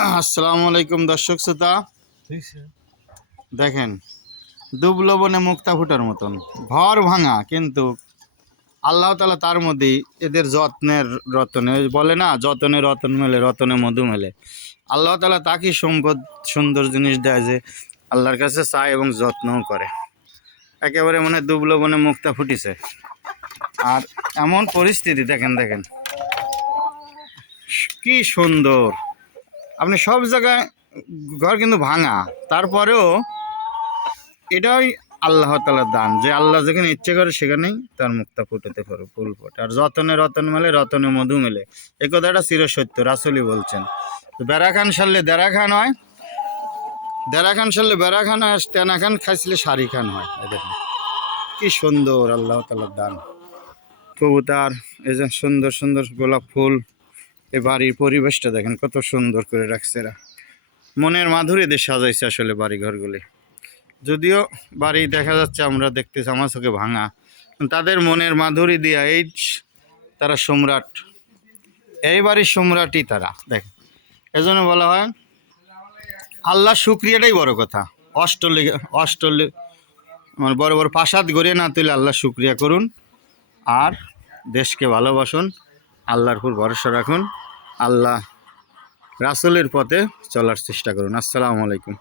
আসসালামু আলাইকুম দর্শক শ্রোতা, দেখেন দুবলবনে মুক্তা ফুটার মতন ভর ভাঙা, কিন্তু আল্লাহ তাআলা তার মধ্যেই এদের যত্নের রতনে, বলে না যতনে রতন মেলে রতনে মধু মেলে। আল্লাহ তাআলা তাকে সম্পদ সুন্দর জিনিস দেয় যে আল্লাহর কাছে চায় এবং যত্নও করে। একেবারে মনে দুবলবনে মুক্তা ফুটিছে। আর এমন পরিস্থিতি দেখেন দেখেন কি সুন্দর। আপনি সব জায়গায় ঘর কিন্তু ভাঙা, তারপরেও এটাই আল্লাহ তাআলার দান যে আল্লাহ যেখানে ইচ্ছে করে সেখানেই তার মুক্তা ফুটাতে পারে, ফুল ফোটে। আর যতনে রতন মেলে রতনে মধু মেলে, এ কথাটা চিরসত্য, রাসূলই বলছেন। বেড়া খান সারলে দেড়া খান হয়, দেড়া খান সারলে বেড়া খান হয়, তেনা খান খাইছিলে শাড়ি খান হয়। দেখেন কি সুন্দর আল্লাহ তাআলার দান। কবুতর, এই যে সুন্দর সুন্দর গোলাপ ফুল, এই বাড়ির পরিবেশটা দেখেন কত সুন্দর করে রাখছে এরা। মনের মাধুরী দিয়ে সাজাইছে আসলে বাড়ি ঘরগুলি। যদিও বাড়ি দেখা যাচ্ছে, আমরা দেখতেছি আমার চোখে ভাঙা, তাদের মনের মাধুরী দিয়া এই তারা সম্রাট, এই বাড়ির সম্রাটই তারা। দেখ, এজন্য বলা হয় আল্লাহ শুক্রিয়াটাই বড় কথা। অষ্টলি মানে বড় বড় প্রাসাদ গড়িয়ে না তুলে আল্লাহ শুক্রিয়া করুন, আর দেশকে ভালোবাসুন, আল্লাহর উপর ভরসা রাখুন, আল্লাহ রাসূলের পথে চলার চেষ্টা করুন। আসসালামু আলাইকুম।